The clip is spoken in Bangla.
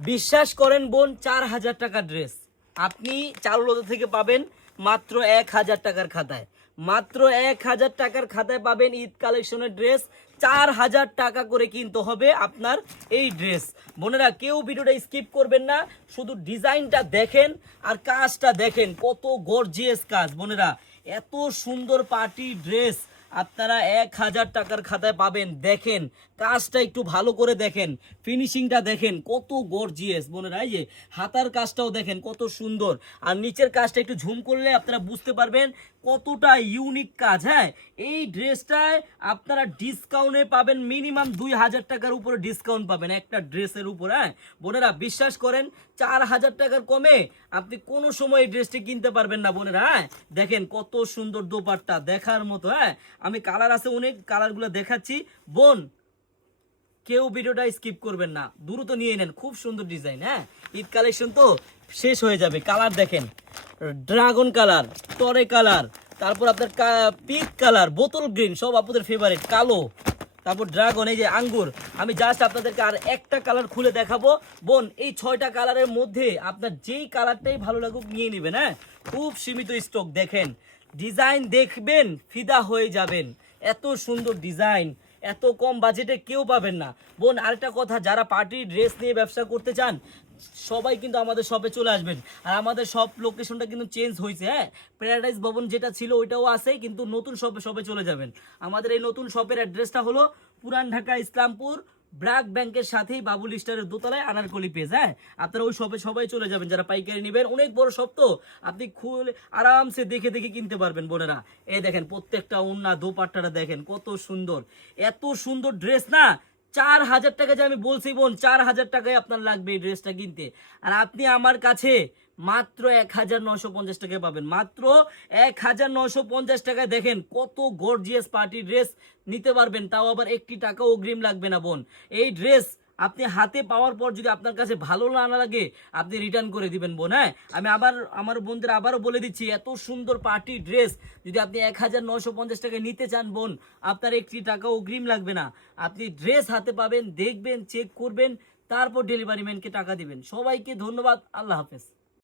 বিশ্বাস করেন বোন, 4000 টাকা ড্রেস আপনি চারুলতা থেকে পাবেন মাত্র 1000 টাকার খাতায়। মাত্র 1000 টাকার খাতায় পাবেন ঈদ কালেকশনের ড্রেস। 4000 টাকা করে কিনতে হবে আপনার এই ড্রেস। বোনেরা কেউ ভিডিওটা স্কিপ করবেন না, শুধু ডিজাইনটা দেখেন আর কাজটা দেখেন, কত গর্জিয়াস কাজ। বোনেরা এত সুন্দর পার্টি ড্রেস আপনারা 1000 টাকার খাতায় পাবেন। দেখেন কাজটা একটু ভালো করে দেখেন, ফিনিশিংটা দেখেন কত গর্জিয়াস। বোনেরা এই যে হাতার কাজটাও দেখেন কত সুন্দর, আর নিচের কাজটা একটু ঝুম করলে আপনারা বুঝতে পারবেন কতটা ইউনিক কাজ। হ্যাঁ, এই ড্রেসটায় আপনারা ডিসকাউন্টে পাবেন মিনিমাম 2000 টাকার উপরে ডিসকাউন্ট পাবেন একটা ড্রেসের উপর। হ্যাঁ বোনেরা বিশ্বাস করেন 4000 টাকার কমে আপনি কোনো সময় এই ড্রেসটি কিনতে পারবেন না। বোনেরা হ্যাঁ দেখেন কত সুন্দর দোপাট্টা, দেখার মতো। হ্যাঁ আমি কালার আছে অনেক, কালারগুলো দেখাচ্ছি। বোন কেউ ভিডিওটা স্কিপ করবেন না, দ্রুত নিয়ে নেন, খুব সুন্দর ডিজাইন। হ্যাঁ ঈদ কালেকশন তো শেষ হয়ে যাবে। কালার দেখেন, ড্রাগন কালার, টরে কালার, তারপর আপনার পিঙ্ক কালার, বোতল গ্রিন, সব আপনাদের ফেভারিট, কালো, তারপর ড্রাগন, এই যে আঙ্গুর। আমি জাস্ট আপনাদেরকে আর একটা কালার খুলে দেখাবো। বোন এই 6টা কালারের মধ্যে আপনার যেই কালারটাই ভালো লাগুক নিয়ে নেবেন। হ্যাঁ খুব সীমিত স্টক। দেখেন ডিজাইন দেখবেন ফিদা হয়ে যাবেন, এত সুন্দর ডিজাইন এত কম বাজেটে কেউ পাবেন না। বোন আরেকটা কথা, যারা পার্টি ড্রেস নিয়ে ব্যবসা করতে চান সবাই কিন্তু আমাদের শপে চলে আসবেন। আর আমাদের শপ লোকেশনটা কিন্তু চেঞ্জ হয়েছে। হ্যাঁ প্যারাডাইস ভবন যেটা ছিল ওইটাও আছে, কিন্তু নতুন শপে চলে যাবেন। আমাদের এই নতুন শপের অ্যাড্রেসটা হলো পুরান ঢাকা ইসলামপুর ব্র্যাক ব্যাংকের সাথেই বাবুল স্টারের দোতলায় আনারকলি পেজ। হ্যাঁ আপনারা ওই শপে সবাই চলে যাবেন যারা পাইকারি নেবেন। অনেক বড় শপ তো, আপনি খুলে আরামসে দেখে দেখে কিনতে পারবেন। বোনেরা এই দেখেন প্রত্যেকটা ওন্না দোপাট্টাটা দেখেন কত সুন্দর, এত সুন্দর ড্রেস না। 4000 টাকা যে আমি বলছি বোন, 4000 টাকায় আপনার লাগবে এই ড্রেসটা কিনতে। আর আপনি আমার কাছে মাত্র 1950 টাকায় পাবেন, মাত্র 1950 টাকায়। দেখেন কত গর্জিয়াস পার্টি ড্রেস নিতে পারবেন, তাও আবার 1 টাকাও অগ্রিম লাগবে না। বোন এই ড্রেস আপনি হাতে পাওয়ার পর যদি আপনার কাছে ভালো না লাগে আপনি রিটার্ন করে দিবেন। বোন হ্যাঁ আমি আবার আমার বোনদের আবারও বলে দিচ্ছি, এত সুন্দর পার্টি ড্রেস যদি আপনি 1950 টাকায় নিতে চান বোন, আপনার 1 টাকাও অগ্রিম লাগবে না। আপনি ড্রেস হাতে পাবেন, দেখবেন, চেক করবেন, তারপর ডেলিভারি ম্যানকে টাকা দিবেন। সবাইকে ধন্যবাদ, আল্লাহ হাফেজ।